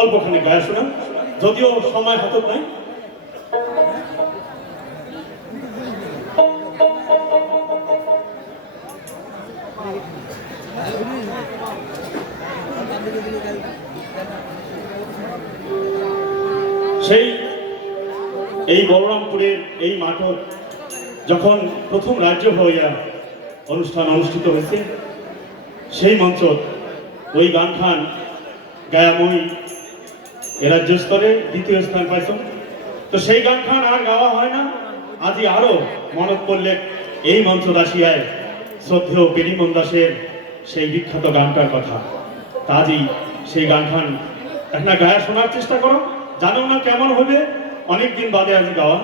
অল্পখানি গায়ে শোনা, যদিও সময় হাতত নাই। সেই এই বলরামপুরের এই মাঠত যখন প্রথম রাজ্য হইয়া অনুষ্ঠান অনুষ্ঠিত হয়েছে, সেই মঞ্চ ওই গান খান গায়াময়ী এ রাজ্য স্তরে দ্বিতীয় স্থান পাইছ। তো সেই গান খান আর গাওয়া হয় না। আজি আরো মনত পড়লে এই মঞ্চ দাসিয়ায় শ্রদ্ধেয় পেরিমন দাসের সেই বিখ্যাত গানটার কথা। তা আজই সেই গান খান একটা গায়া শোনার চেষ্টা করো। জানো না কেমন হবে, অনেকদিন বাদে আজ গাওয়া।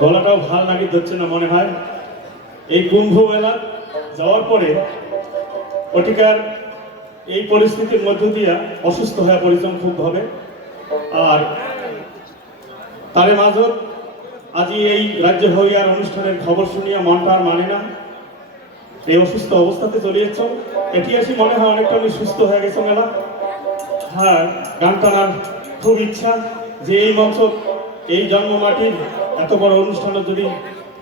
গলাটাও ভাল লাগে ধরছে না মনে হয়। এই কুম্ভ মেলা যাওয়ার পরে ওটিকার এই পরিস্থিতির মধ্য দিয়া অসুস্থ হয়ে পরিশ্রম খুব ভাবে। আর তারে মাঝত আজি এই রাজ্য হইয়ার অনুষ্ঠানের খবর শুনিয়া মনটা আর মানে না। এই অসুস্থ অবস্থাতে চলে যাচ্ছ, এটি আসি মনে হয় অনেকটা আমি সুস্থ হয়ে গেছ মেলা। হ্যাঁ, গান টানার খুব ইচ্ছা যে এই মঞ্চ এই জন্ম মাটির এত বড় অনুষ্ঠানে যদি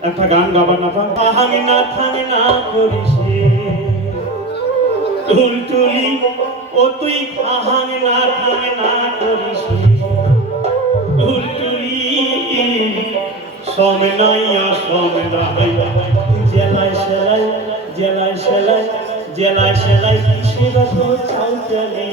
একটা গান গাবার না পান। থাঙে না থাঙে না করিস টুলটুলি ও তুই থাঙে না করিস টুলটুলি সমেনাইয়া সমেনাই জেলায় সেলাই জেলায় সেলাই জেলায় সেলাই কিসের তো চাউতালি।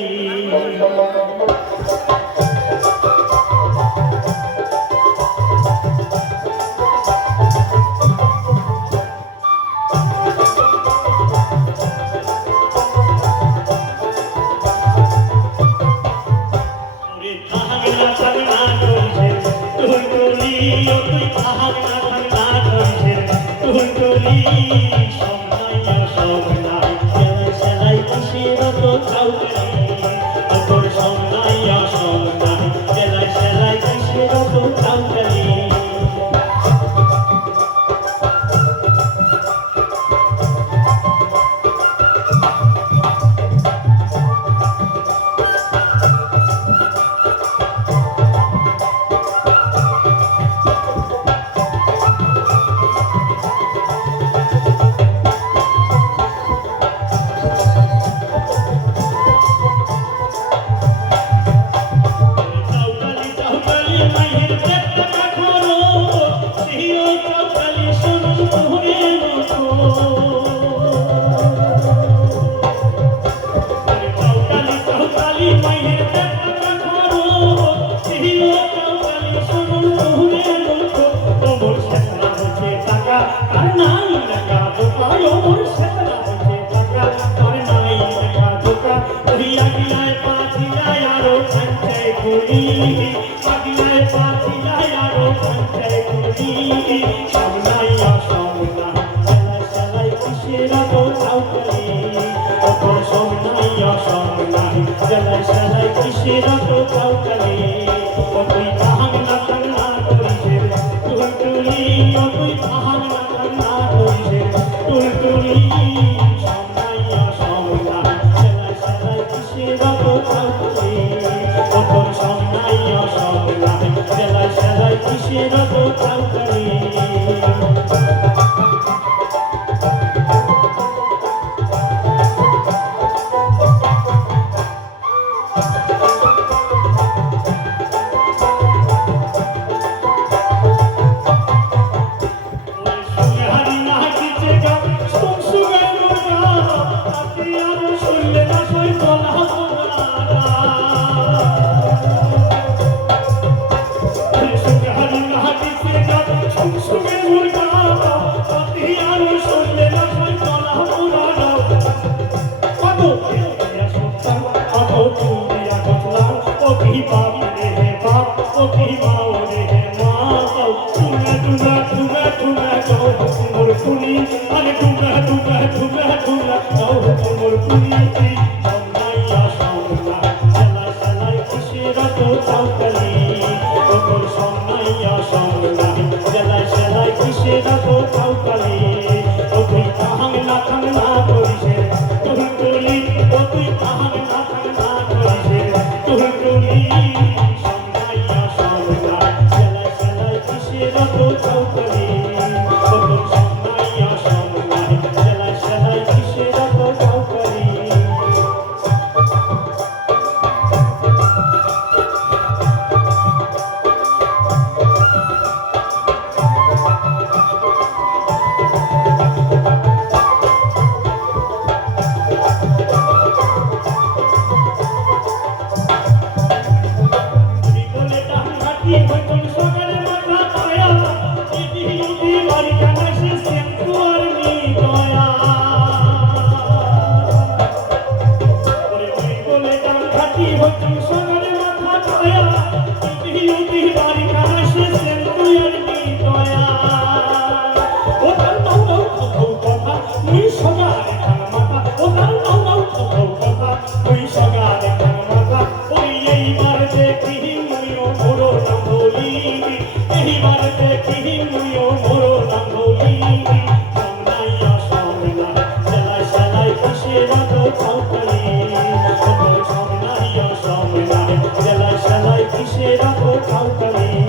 Song কিসের এত চাউতালি ও তুই কাহাং না খাং না করিস তুই তুলি ও তুই কাহাং না খাং না করিস তুই তুলি সন্ধ্যাইয়া সন্ধ্যা সেলাই সেলাই কিসের এত চাউতালি ও তুই সন্ধ্যাইয়া সন্ধ্যা সেলাই সেলাই কিসের এত চাউতালি কিসের এত চাউতালি